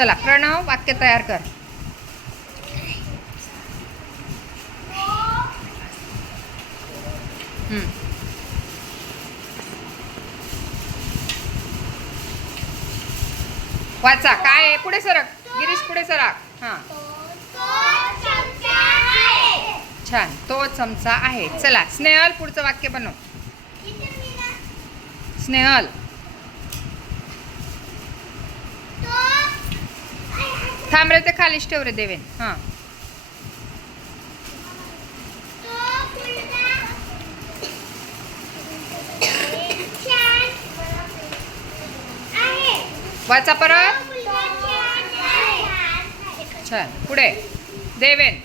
चला प्रणव वाक्य तयार कर. वाचा काय आहे. पुढे सरक गिरीश, पुढे सरक. हां छान. तो चमचा आहे. चला स्नेहल पुढचं वाक्य बनव. स्नेहल थांब रे, ते खालीच ठेव रे देवेन. हां वाचा परत. छान. पुढे देवेन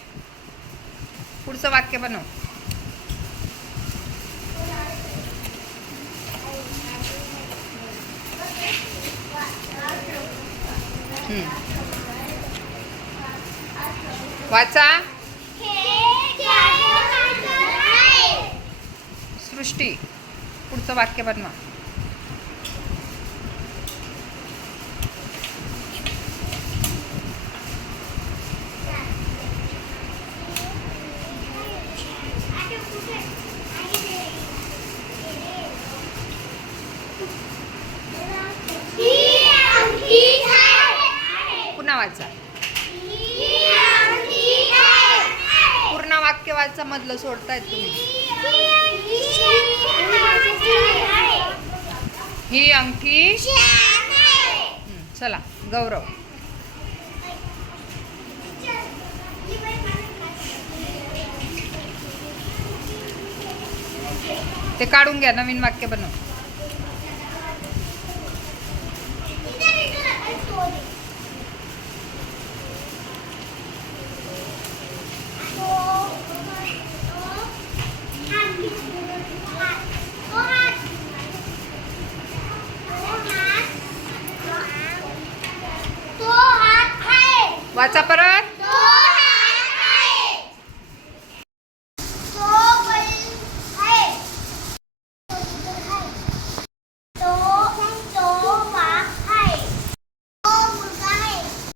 पुढचं वाक्य बनव. वाचा. सृष्टी पुढचं वाक्य बनवा. पुन्हा वाचा. पूर्ण वाक्य वाचा, मधलं सोडतायत तुम्ही. ही अंगठी. चला गौरव. ते काढून घ्या, नवीन वाक्य बनव. वाचा.